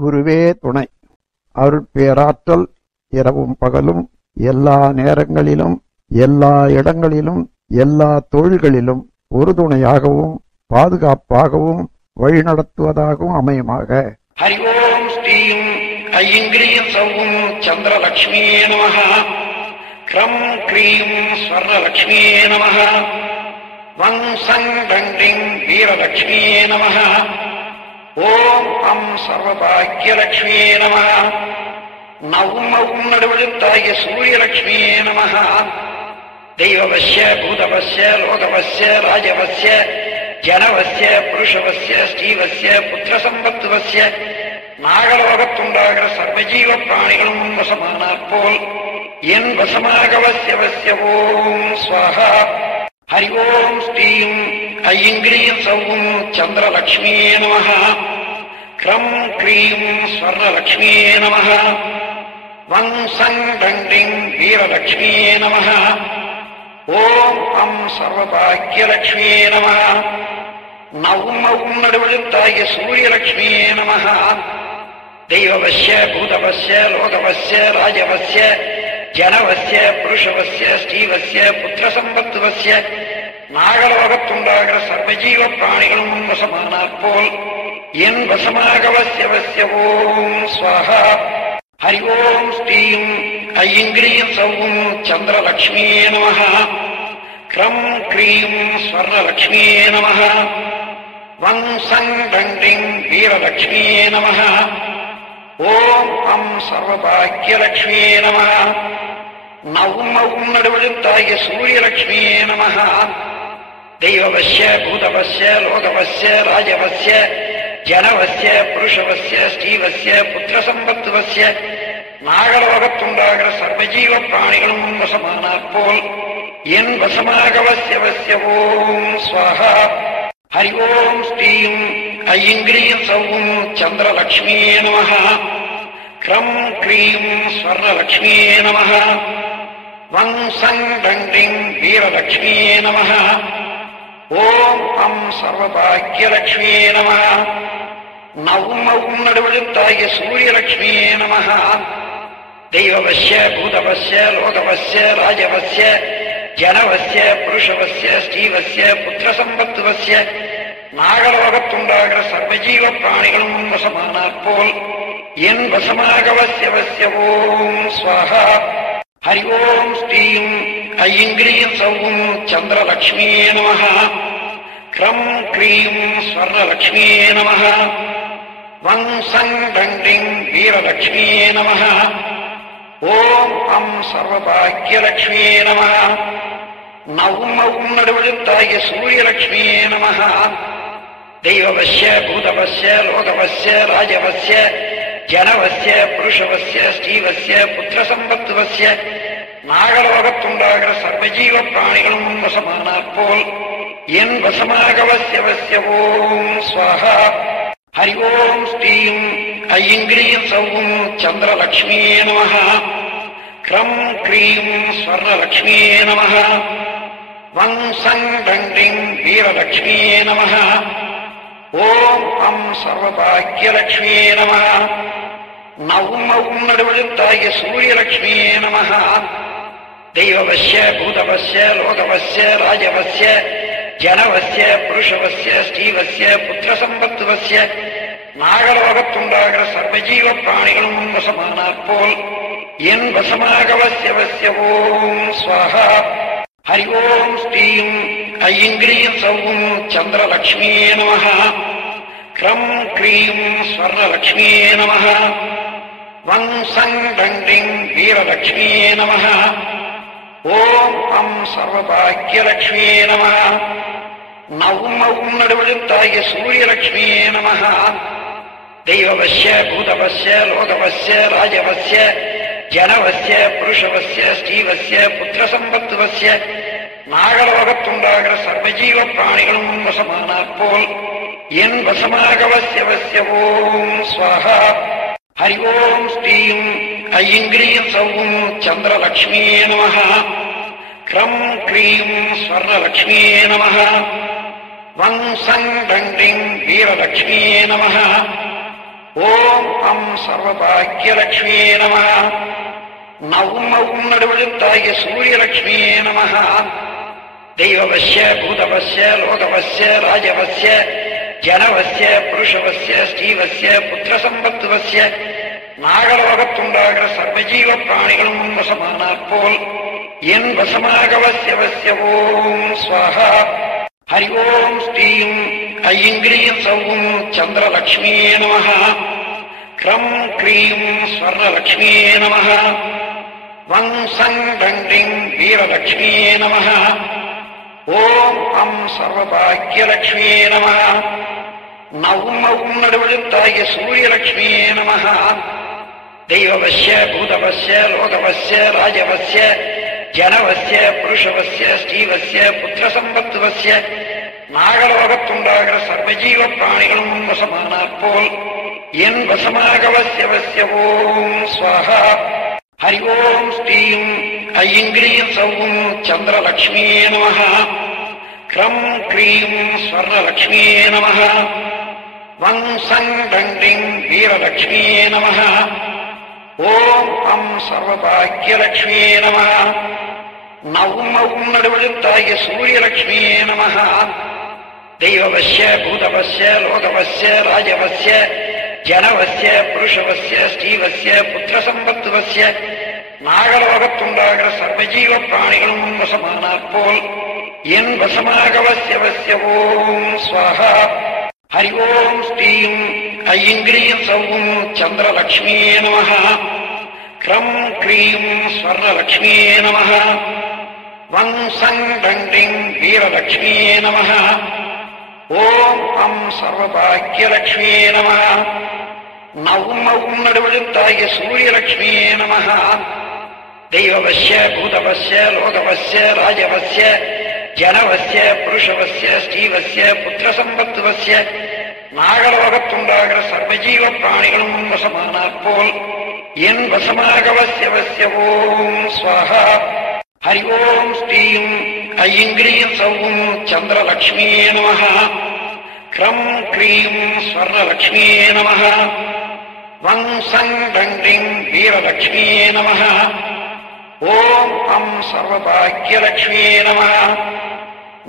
குருவே துணை. அருட்பேராற்றல் இரவும் பகலும் எல்லா நேரங்களிலும் எல்லா இடங்களிலும் எல்லா தொழில்களிலும் உறுதுணையாகவும் பாதுகாப்பாகவும் வழிநடத்துவதாகவும் அமையுமாக. ஹரி ஓம் ஸ்ரீம் ஐங்கிரியம் சௌம் சந்திரலக்ஷ்மியே நமஹ. க்ரம் க்ரீம் ஸ்வர்ணலக்ஷ்மியே நமஹ. வம்சங் டண்டிங் வீரலக்ஷ்மியே நமஹ. ஓம் அம் சர்வபாக்யலக்ஷ்மியே நமஹ. நவமவும் நடுவெழுத்தாகிய சூரியலக்ஷ்மியே நமஹ. தெய்வவஸ்ய பூதவஸ்ய லோகவஸ்ய ராஜவஸ்ய ஜனவஸ்ய புருஷவஸ்ய ஸ்ரீவஸ்ய புத்திரசம்பத்துவஸ்ய நாகலோகத்துண்டாகிற சர்வஜீவ பிராணிகளும் வசமானாற் போல் என் வசமாகவஸ்யவஸ்ய ஓம் ஸ்வாஹா. ஹரி ஓம் ஸ்ரீம் ஐங்கிரியம் சௌம் சந்திரலக்ஷ்மியே நமஹ. க்ரம் க்ரீம் ஸ்வர்ணலக்ஷ்மியே நமஹ. வம்சங் டண்டிங் வீரலக்ஷ்மியே நமஹ. ஓம் அம் சர்வபாக்யலக்ஷ்மியே நமஹ. நவமவும் நடுவெழுத்தாகிய சூரியலக்ஷ்மியே நமஹ. தெய்வவஸ்ய பூதவஸ்ய லோகவஸ்ய ராஜவஸ்ய ஜனவஸ்ய புருஷவஸ்ய ஸ்ரீவஸ்ய புத்திரசம்பத்துவஸ்ய நாகலோகத்துண்டாகிற சர்வஜீவ பிராணிகளும் வசமானாற் போல் என் வசமாகவஸ்யவஸ்ய ஓம் ஸ்வாஹா. ஹரி ஓம் ஸ்ரீம் ஐங்கிரியம் சௌம் சந்திரலக்ஷ்மியே நமஹ. க்ரம் க்ரீம் ஸ்வர்ணலக்ஷ்மியே நமஹ. வம்சங் டண்டிங் வீரலக்ஷ்மியே நமஹ. ஓம் அம் சர்வபாக்யலக்ஷ்மியே நமஹ. நவமவும் நடுவெழுத்தாகிய சூரியலக்ஷ்மியே நமஹ. தெய்வவஸ்ய பூதவஸ்ய லோகவஸ்ய ராஜவஸ்ய ஜனவஸ்ய புருஷவஸ்ய ஸ்ரீவஸ்ய புத்திரசம்பத்துவஸ்ய நாகலோகத்துண்டாகிற சர்வஜீவ பிராணிகளும் வசமானாற் போல் என் வசமாகவஸ்யவஸ்ய ஓம் ஸ்வாஹா. ஹரி ஓம் ஸ்ரீம் ஐங்கிரியம் சௌம் சந்திரலக்ஷ்மியே நமஹ. க்ரம் க்ரீம் ஸ்வர்ணலக்ஷ்மியே நமஹ. வம்சங் டண்டிங் வீரலக்ஷ்மியே நமஹ. ஓம் அம் சர்வபாக்யலக்ஷ்மியே நமஹ. நவமவும் நடுவெழுத்தாகிய சூரியலக்ஷ்மியே நமஹ. தெய்வவஸ்ய பூதவஸ்ய லோகவஸ்ய ராஜவஸ்ய ஜனவஸ்ய புருஷவஸ்ய ஸ்ரீவஸ்ய புத்திரசம்பத்துவஸ்ய நாகலோகத்துண்டாகிற சர்வஜீவ பிராணிகளும் வசமானாற் போல் என் வசமாகவஸ்யவஸ்ய ஓம் ஸ்வாஹா. ஹரி ஓம் ஸ்ரீம் ஐங்கிரியம் சௌம் சந்திரலக்ஷ்மியே நமஹ. க்ரம் க்ரீம் ஸ்வர்ணலக்ஷ்மியே நமஹ. வம்சங் டண்டிங் வீரலக்ஷ்மியே நமஹ. ஓம் அம் சர்வபாக்யலக்ஷ்மியே நமஹ. நவமவும் நடுவெழுத்தாகிய சூரியலக்ஷ்மியே நமஹ. தெய்வவஸ்ய பூதவஸ்ய லோகவஸ்ய ராஜவஸ்ய ஜனவஸ்ய புருஷவஸ்ய ஸ்ரீவஸ்ய புத்திரசம்பத்துவஸ்ய நாகலோகத்துண்டாகிற சர்வஜீவ பிராணிகளும் வசமானாற் போல் என் வசமாகவஸ்யவஸ்ய ஓம் ஸ்வாஹா. ஹரி ஓம் ஸ்ரீம் ஐங்கிரியம் சௌம் சந்திரலக்ஷ்மியே நமஹ. க்ரம் க்ரீம் ஸ்வர்ணலக்ஷ்மியே நமஹ. வம்சங் டண்டிங் வீரலக்ஷ்மியே நமஹ. ஓம் அம் சர்வபாக்யலக்ஷ்மியே நமஹ. நவமவும் நடுவெழுத்தாகிய சூரியலக்ஷ்மியே நமஹ. தெய்வவஸ்ய பூதவஸ்ய லோகவஸ்ய ராஜவஸ்ய ஜனவஸ்ய புருஷவஸ்ய ஸ்ரீவஸ்ய புத்திரசம்பத்துவஸ்ய நாகலோகத்துண்டாகிற சர்வஜீவ பிராணிகளும் வசமானாற் போல் என் வசமாகவஸ்யவஸ்ய ஓம் ஸ்வாஹா. ஹரி ஓம் ஸ்ரீம் ஐங்கிரியம் சௌம் சந்திரலக்ஷ்மியே நமஹ. க்ரம் க்ரீம் ஸ்வர்ணலக்ஷ்மியே நமஹ. வம்சங் டண்டிங் வீரலக்ஷ்மியே நமஹ. ஓம் அம் சர்வபாக்யலக்ஷ்மியே நமஹ. நவமவும் நடுவெழுத்தாகிய சூரியலக்ஷ்மியே நமஹ. தெய்வவஸ்ய பூதவஸ்ய லோகவஸ்ய ராஜவஸ்ய ஜனவஸ்ய புருஷவஸ்ய ஸ்ரீவஸ்ய புத்திரசம்பத்துவஸ்ய நாகலோகத்துண்டாகிற சர்வஜீவ பிராணிகளும் வசமானாற் போல் என் வசமாகவஸ்யவஸ்ய ஓம் ஸ்வாஹா. ஹரி ஓம் ஸ்ரீம் ஐங்கிரியம் சௌம் சந்திரலக்ஷ்மியே நமஹ. க்ரம் க்ரீம் ஸ்வர்ணலக்ஷ்மியே நமஹ. வம்சங் டண்டிங் வீரலக்ஷ்மியே நமஹ. ஓம் அம் சர்வபாக்கியலட்சுமியே நமः. நவும் அவும் நடுவெழுத்தாகிய சூரியலட்சுமியே நமः. தெய்வவஸ்ய பூதவஸ்ய லோகவஸ்ய ராஜவஸ்ய ஜனவஸ்ய புருஷவஸ்ய ஸ்ரீவஸ்ய புத்திரசம்பத்துவஸ்ய நாகலோகத்துண்டாகிற சர்வஜீவ பிராணிகளும் வசமானாற் போல் என் வசமாக வஸ்ய ஓம் ஸ்வாஹா. ஹரி ஓம் ஸ்ரீம் ஐங்கிரீம் சௌம் சந்திரலக்ஷ்மியே நமः. க்ரம் க்ரீம் ஸ்வர்ணலக்ஷ்மியே நமः. வங் சங் டங் டிங் வீரலக்ஷ்மியே நமः. ஓம் அம் சர்வபாக்கியலக்ஷ்மியே நமः. நவும் அவும் நடுவெழுத்தாகிய சூரியலக்ஷ்மியே நமः. தெய்வவஸ்ய பூதவஸ்ய லோகவஸ்ய ராஜவஸ்ய ஜனவஸ்ய புருஷவஸ்ய ஸ்ரீவஸ்ய புத்திரசம்பத்துவஸ்ய நாகலோகத்துண்டாகிற சர்வஜீவ பிராணிகளும் வசமானாற் போல் என் வசமாக வஸ்ய ஓம் ஸ்வாஹா. ஹரி ஓம் ஸ்ரீம் ஐங்கிரீம் சௌம் சந்திரலக்ஷ்மியே நமः. க்ரம் க்ரீம் ஸ்வர்ணலக்ஷ்மியே நமः. வங் சங் டங் டிங் வீரலக்ஷ்மியே நமः. ஓம் அம் சர்வபாக்கியலக்ஷ்மியே நமः. நவும் அவும் நடுவெழுத்தாகிய சூரியலக்ஷ்மியே நமः. தெய்வவஸ்ய பூதவஸ்ய லோகவஸ்ய ராஜவஸ்ய ஜனவஸ்ய புருஷவஸ்ய ஸ்ரீவஸ்ய புத்திரசம்பத்துவஸ்ய நாகலோகத்துண்டாகிற சர்வஜீவ பிராணிகளும் வசமானாற் போல் என் வசமாக வஸ்ய ஓம் ஸ்வாஹா. ஹரி ஓம் ஸ்ரீம் ஐங்கிரீம் சௌம் சந்திரலக்ஷ்மியே நமः. க்ரம் க்ரீம் ஸ்வர்ணலக்ஷ்மியே நமः. வங் சங் டங் டிங் வீரலக்ஷ்மியே நமः. ஓம் அம் சர்வபாக்கியலக்ஷ்மியே நமः. நவும் அவும் நடுவெழுத்தாகிய சூரியலக்ஷ்மியே நமः. தெய்வவஸ்ய பூதவஸ்ய லோகவஸ்ய ராஜவஸ்ய ஜனவஸ்ய புருஷவஸ்ய ஸ்ரீவஸ்ய புத்திரசம்பத்துவஸ்ய நாகலோகத்துண்டாகிற சர்வஜீவ பிராணிகளும் வசமானாற் போல் என் வசமாக வஸ்ய ஓம் ஸ்வாஹா. ஹரி ஓம் ஸ்ரீம் ஐங்கிரீம் சௌம் சந்திரலக்ஷ்மியே நமः. க்ரம் க்ரீம் ஸ்வர்ணலக்ஷ்மியே நமः. வங் சங் டங் டிங் வீரலக்ஷ்மியே நமः. ஓம் அம் சர்வபாக்கியலக்ஷ்மியே நமः.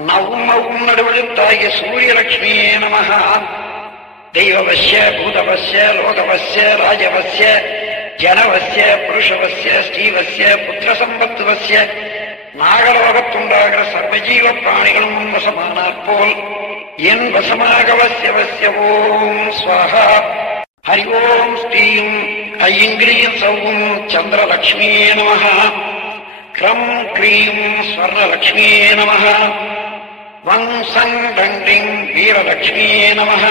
நவும் அவும் நடுவெழுத்தாகிய சூரியலக்ஷ்மியே நமः. தெய்வவஸ்ய பூதவஸ்ய லோகவஸ்ய ராஜவஸ்ய ஜனவஸ்ய புருஷவஸ்ய ஸ்ரீவஸ்ய புத்திரசம்பத்துவஸ்ய நாகலோகத்துண்டாகிற சர்வஜீவ பிராணிகளும் வசமானாற் போல் என் வசமாக வஸ்ய ஓம் ஸ்வாஹா. ஹரி ஓம் ஸ்ரீம் ஐங்கிரீம் சௌம் சந்திரலக்ஷ்மியே நமः. க்ரம் க்ரீம் ஸ்வர்ணலக்ஷ்மியே நமः. வங் சங் டங் டிங் வீரலக்ஷ்மியே நமः.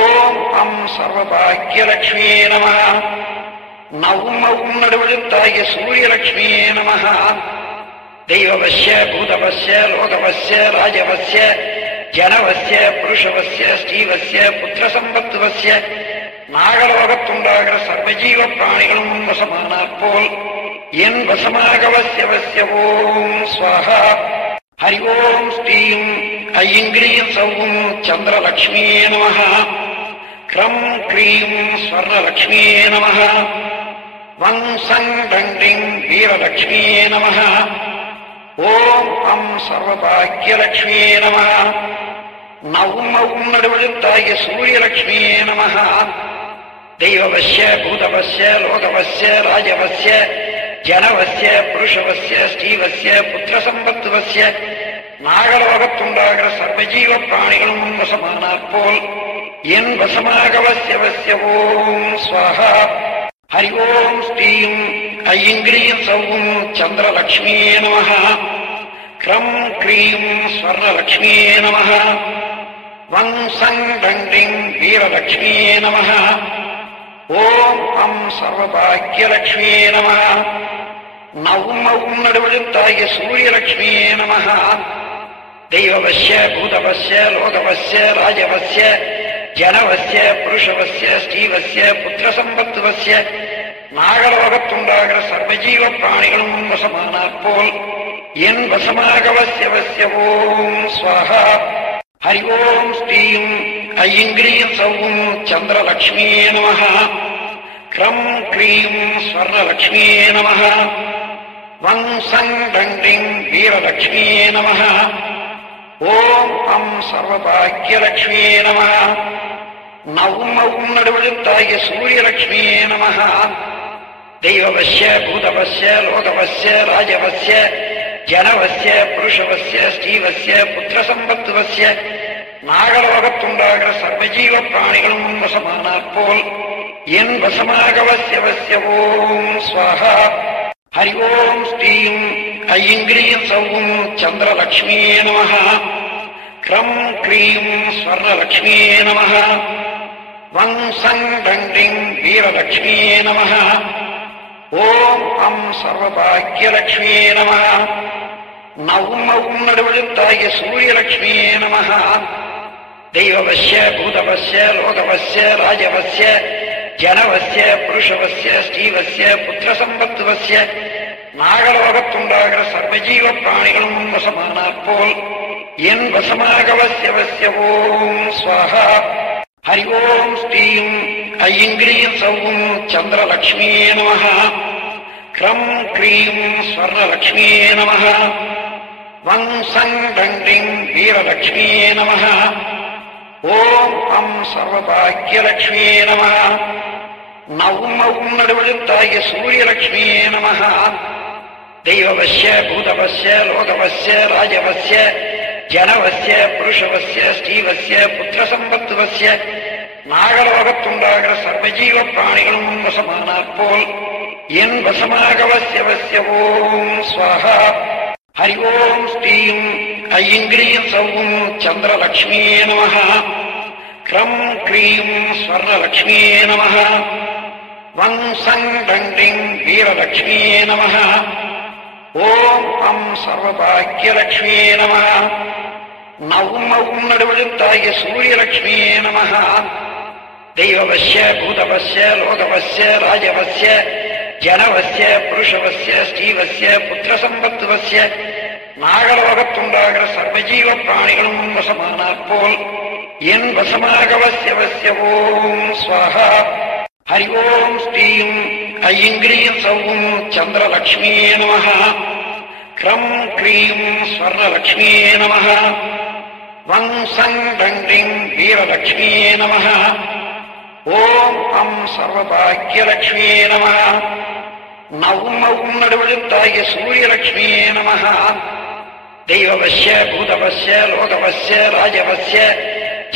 ஓம் அம் சர்வபாக்கியலக்ஷ்மியே நமः. நவும் அவும் நடுவெழுத்தாகிய சூரியலக்ஷ்மியே நமः. தெய்வவஸ்ய பூதவஸ்ய லோகவஸ்ய ராஜவஸ்ய ஜனவஸ்ய புருஷவஸ்ய ஸ்ரீவஸ்ய புத்திரசம்பத்துவஸ்ய நாகலோகத்துண்டாகிற சர்வஜீவ பிராணிகளும் வசமானாற் போல் என் வசமாக வஸ்ய ஓம் ஸ்வாஹா. ஹரி ஓம் ஸ்ரீம் ஐங்கிரீம் சௌம் சந்திரலக்ஷ்மியே நமः. க்ரம் க்ரீம் ஸ்வர்ணலக்ஷ்மியே நமः. வங் சங் டங் டிங் வீரலக்ஷ்மியே நமः. ஓம் அம் சர்வபாக்கியலக்ஷ்மியே நமः. நவும் அவும் நடுவெழுத்தாகிய சூரியலக்ஷ்மியே நமः. தெய்வவஸ்ய பூதவஸ்ய லோகவஸ்ய ராஜவஸ்ய ஜனவஸ்ய புருஷவஸ்ய ஸ்ரீவஸ்ய புத்திரசம்பத்துவஸ்ய நாகலோகத்துண்டாகிற சர்வஜீவ பிராணிகளும் வசமானாற் போல் என் வசமாக வஸ்ய ஓம் ஸ்வாஹா. ஹரி ஓம் ஸ்ரீம் ஐங்கிரீம் சௌம் சந்திரலக்ஷ்மியே நமः. க்ரம் க்ரீம் ஸ்வர்ணலக்ஷ்மியே நமः. வங் சங் டங் டிங் வீரலக்ஷ்மியே நமः. ஓம் அம் சர்வபாக்கியலக்ஷ்மியே நமः. நவும் அவும் நடுவெழுத்தாகிய சூரியலக்ஷ்மியே நமः. தெய்வவஸ்ய பூதவஸ்ய லோகவஸ்ய ராஜவஸ்ய ஜனவஸ்ய புருஷவஸ்ய ஸ்ரீவஸ்ய புத்திரசம்பத்துவஸ்ய நாகலோகத்துண்டாகிற சர்வஜீவ பிராணிகளும் வசமானாற் போல் என் வசமாக வஸ்ய ஓம் ஸ்வாஹா. ஹரி ஓம் ஸ்ரீம் ஐங்கிரீம் சௌவும் சந்திரலக்ஷ்மியே நமः. க்ரம் க்ரீம் ஸ்வர்ணலக்ஷ்மியே நமः. வங் சங் டண்டிங் வீரலக்ஷ்மியே நமः. ஓம் அம் சர்வபாக்யலக்ஷ்மியே நமः. நவும் மவும் நடுவெழுத்தாகிய சூரியலக்ஷ்மியே நமः. தெய்வவஸ்ய பூதவஸ்ய லோகவஸ்ய ராஜவஸ்ய ஜனவஸ்ய புருஷவஸ்ய ஸ்ரீவஸ்ய புத்திரசம்பத்துவஸ்ய நாகலோகத்துண்டாகிற சர்வஜீவ பிராணிகளும் வசமானாற் போல் என் வசமாகவசியவசிய ஓம் ஸ்வாஹா. ஹரி ஓம் ஸ்ரீம் ஐங்கிரீம் சௌவும் சந்திரலக்ஷ்மியே நமः. க்ரம் க்ரீம் ஸ்வர்ணலக்ஷ்மியே நமः. வங் சங் டண்டிங் வீரலக்ஷ்மியே நமः. ஓம் அம் சர்வபாக்யலக்ஷ்மியே நமः. நவும் மவும் நடுவெழுத்தாகிய சூரியலக்ஷ்மியே நமः. தெய்வவஸ்ய பூதவஸ்ய லோகவஸ்ய ராஜவஸ்ய ஜனவஸ்ய புருஷவஸ்ய ஸ்ரீவஸ்ய புத்திரசம்பத்துவஸ்ய நாகலோகத்துண்டாகிற சர்வஜீவ பிராணிகளும் வசமானாற் போல் என் வசமாகவசியவசிய ஓம் ஸ்வாஹா. ஹரி ஓம் ஸ்ரீம் ஐங்கிரீம் சௌவும் சந்திரலக்ஷ்மியே நமः. க்ரம் க்ரீம் ஸ்வர்ணலக்ஷ்மியே நமः. வங் சங் டண்டிங் வீரலக்ஷ்மியே நமः. ஓம் அம் சர்வபாக்யலக்ஷ்மியே நமः. நவும் மவும் நடுவெழுத்தாகிய சூரியலக்ஷ்மியே நமः. தெய்வவஸ்ய பூதவஸ்ய லோகவஸ்ய ராஜவஸ்ய ஜனவஸ்ய புருஷவஸ்ய ஸ்ரீவஸ்ய புத்திரசம்பத்துவஸ்ய நாகலோகத்துண்டாகிற சர்வஜீவ பிராணிகளும் வசமானாற் போல் என் வசமாகவசியவசிய ஓம் ஸ்வாஹா. ஹரி ஓம் ஸ்ரீம் ஐங்கிரீம் சௌவும் சந்திரலக்ஷ்மியே நமः. க்ரம் க்ரீம் ஸ்வர்ணலக்ஷ்மியே நமः. வங் சங் டண்டிங் வீரலக்ஷ்மியே நமः. ஓம் அம் சர்வபாக்யலக்ஷ்மியே நமः. நவும் மவும் நடுவெழுத்தாகிய சூரியலக்ஷ்மியே நமः. தெய்வவஸ்ய பூதவஸ்ய லோகவஸ்ய ராஜவஸ்ய ஜனவஸ்ய புருஷவஸ்ய ஸ்ரீவஸ்ய புத்திரசம்பத்துவஸ்ய நாகலோகத்துண்டாகிற சர்வஜீவ பிராணிகளும் வசமானாற் போல் என் வசமாகவசியவசிய ஓம் ஸ்வாஹா. ஹரி ஓம் ஸ்ரீம் ஐங்கிரீம் சௌவும் சந்திரலக்ஷ்மியே நமः. க்ரம் க்ரீம் ஸ்வர்ணலக்ஷ்மியே நமः. வங் சங் டண்டிங் வீரலக்ஷ்மியே நமः. ஓம் அம் சர்வபாக்யலக்ஷ்மியே நமः. நவும் மவும் நடுவெழுத்தாகிய சூரியலக்ஷ்மியே நமः. தெய்வவஸ்ய பூதவஸ்ய லோகவஸ்ய ராஜவஸ்ய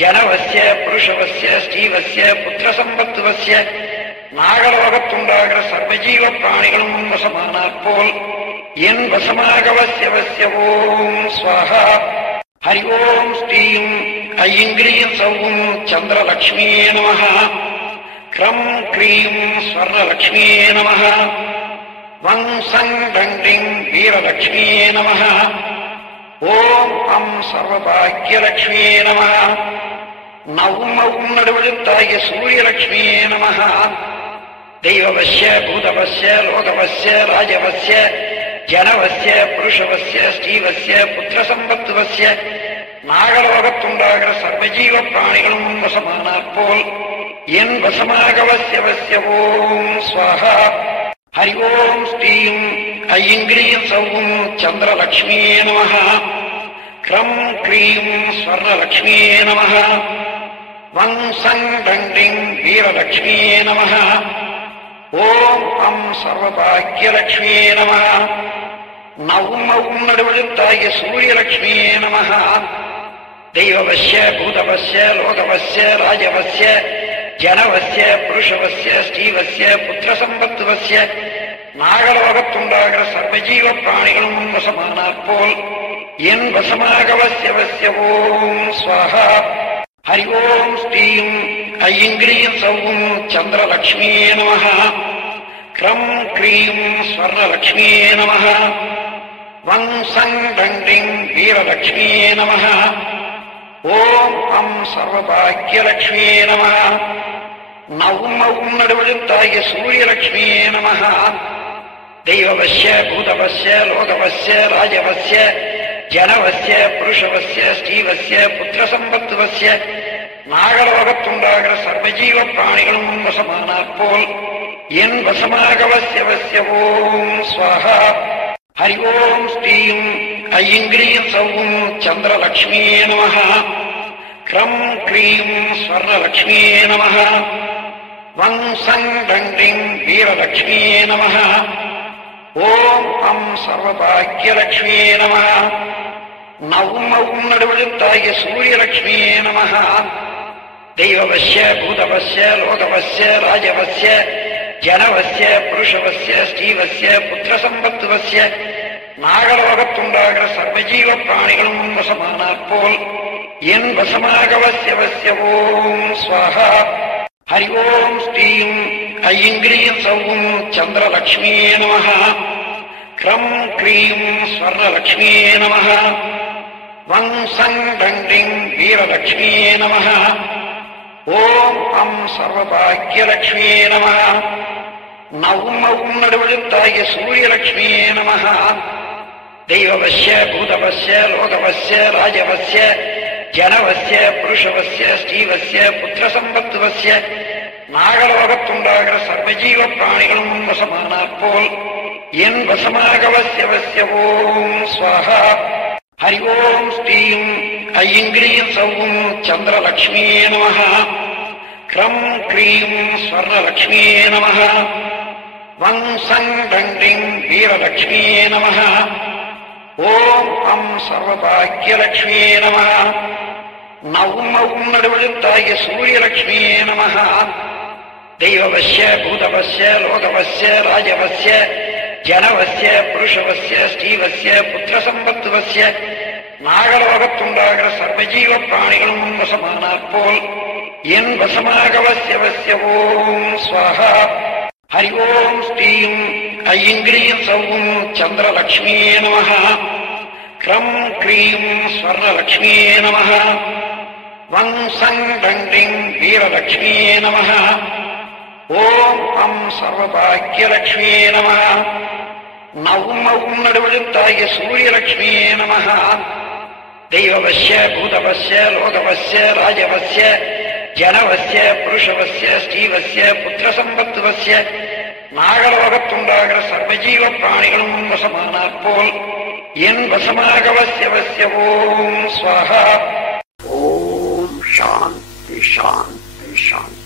ஜனவஸ்ய புருஷவஸ்ய ஸ்ரீவஸ்ய புத்திரசம்பத்துவஸ்ய நாகலோகத்துண்டாகிற சர்வஜீவ பிராணிகளும் வசமானாற் போல் என் வசமாகவசியவசிய ஓம் ஸ்வாஹா. ஹரி ஓம் ஸ்ரீம் ஐங்கிரீம் சௌவும் சந்திரலக்ஷ்மியே நமः. க்ரம் க்ரீம் ஸ்வர்ணலக்ஷ்மியே நமः. வங் சங் டண்டிங் வீரலக்ஷ்மியே நமः. ஓம் அம் சர்வபாக்யலக்ஷ்மியே நமः. நவும் மவும் நடுவெழுத்தாகிய சூரியலக்ஷ்மியே நமः. தெய்வவஸ்ய பூதவஸ்ய லோகவஸ்ய ராஜவஸ்ய ஜனவஸ்ய புருஷவஸ்ய ஸ்ரீவஸ்ய புத்திரசம்பத்துவஸ்ய நாகலோகத்துண்டாகிற சர்வஜீவ பிராணிகளும் வசமானாற் போல் என் வசமாகவசியவசிய ஓம் ஸ்வாஹா. ஹரி ஓம் ஸ்ரீம் ஐங்கிரீம் சௌவும் சந்திரலக்ஷ்மியே நமः. க்ரம் க்ரீம் ஸ்வர்ணலக்ஷ்மியே நமः. வங் சங் டண்டிங் வீரலக்ஷ்மியே நமः. ஓம் அம் சர்வபாக்யலக்ஷ்மியே நமः. நவும் மவும் நடுவெழுத்தாகிய சூரியலக்ஷ்மியே நமः. தெய்வவஸ்ய பூதவஸ்ய லோகவஸ்ய ராஜவஸ்ய ஜனவஸ்ய புருஷவஸ்ய ஸ்ரீவஸ்ய புத்திரசம்பத்துவஸ்ய நாகலோகத்துண்டாகிற சர்வஜீவ பிராணிகளும் வசமானாற் போல் என் வசமாகவசியவசிய ஓம் ஸ்வாஹா. ஹரி ஓம் ஸ்ரீம் ஐங்கிரீம் சௌவும் சந்திரலக்ஷ்மியே நமः. க்ரம் க்ரீம் ஸ்வர்ணலக்ஷ்மியே நமः. வங் சங் டண்டிங் வீரலக்ஷ்மியே நமः. ஓம் அம் சர்வபாக்யலக்ஷ்மியே நமः. நவும் மவும் நடுவெழுத்தாகிய சூரியலக்ஷ்மியே நமः. தெய்வவஸ்ய பூதவஸ்ய லோகவஸ்ய ராஜவஸ்ய ஜனவஸ்ய புருஷவஸ்ய ஸ்ரீவஸ்ய புத்திரசம்பத்துவஸ்ய நாகலோகத்துண்டாகிற சர்வஜீவ பிராணிகளும் வசமானாற் போல் என் வசமாக வசிய ஓம் ஸ்வாஹா. ஹரி ஓம் ஸ்ரீம் ஐங்கிரீம் சௌம் சந்திரலக்ஷ்மியே நமஹ. க்ரம் க்ரீம் ஸ்வர்ணலக்ஷ்மியே நமஹ. வங் சங் டங் டிங் வீரலக்ஷ்மியே நமஹ. ஓம் அம் சர்வபாக்யலக்ஷ்மியே நமஹ. நவும் மவும் நடுவெழுத்தாகிய சூரியலக்ஷ்மியே நமஹ. தெய்வவஸ்ய பூதவஸ்ய லோகவஸ்ய ராஜவஸ்ய ஜனவஸ்ய புருஷவஸ்ய ஸ்ரீவஸ்ய புத்திரசம்பத்துவஸ்ய நாகலோகத்துண்டாகிற சர்வஜீவ பிராணிகளும் வசமானாற் போல் என் வசமாக வசிய ஓம் ஸ்வாஹா. ஹரி ஓம் ஸ்ரீம் ஐங்கிரீம் சௌம் சந்திரலக்ஷ்மியே நமஹ. க்ரம் க்ரீம் ஸ்வர்ணலக்ஷ்மியே நமஹ. வங் சங் டங் டிங் வீரலக்ஷ்மியே நமஹ. ஓம் அம் சர்வபாக்யலக்ஷ்மியே நமஹ. நவும் மவும் நடுவெழுத்தாகிய சூரியலக்ஷ்மியே நமஹ. தெய்வவஸ்ய பூதவஸ்ய லோகவஸ்ய ராஜவஸ்ய ஜனவஸ்ய புருஷவஸ்ய ஸ்ரீவஸ்ய புத்திரசம்பத்துவஸ்ய நாகலோகத்துண்டாகிற சர்வஜீவ பிராணிகளும் வசமானாற் போல் என் வசமாக வசிய ஓம் ஸ்வாஹா. ஹரி ஓம் ஸ்ரீம் ஐங்கிரீம் சௌம் சந்திரலக்ஷ்மியே நமஹ. க்ரம் க்ரீம் ஸ்வர்ணலக்ஷ்மியே நமஹ. வங் சங் டங் டிங் வீரலக்ஷ்மியே நமஹ. ஓம் அம் சர்வபாக்யலக்ஷ்மியே நமஹ. நவும் மவும் நடுவெழுத்தாகிய சூரியலக்ஷ்மியே நமஹ. தெய்வவஸ்ய பூதவஸ்ய லோகவஸ்ய ராஜவஸ்ய ஜனவஸ்ய புருஷவஸ்ய ஸ்ரீவஸ்ய புத்திரசம்பத்துவஸ்ய நாகலோகத்துண்டாகிற சர்வஜீவ பிராணிகளும் வசமானாற் போல் என் வசமாக வசிய ஓம் ஸ்வாஹா. ஹரி ஓம் ஸ்ரீம் ஐங்கிரீம் சௌம் சந்திரலக்ஷ்மியே நமஹ. க்ரம் க்ரீம் ஸ்வர்ணலக்ஷ்மியே நமஹ. வங் சங் டங் டிங் வீரலக்ஷ்மியே நமஹ. ஓம் அம் சர்வபாக்யலக்ஷ்மியே நமஹ. நவும் மவும் நடுவெழுத்தாகிய சூரியலக்ஷ்மியே நமஹ. தெய்வவஸ்ய பூதவஸ்ய லோகவஸ்ய ராஜவஸ்ய ஜனவஸ்ய புருஷவஸ்ய ஸ்ரீவஸ்ய புத்திரசம்பத்துவஸ்ய நாகலோகத்துண்டாகிற சர்வஜீவ பிராணிகளும் வசமானாற் போல் என் வசமாக வசிய ஓம் ஸ்வாஹா. ஓம் சாந்தி சாந்தி சாந்தி.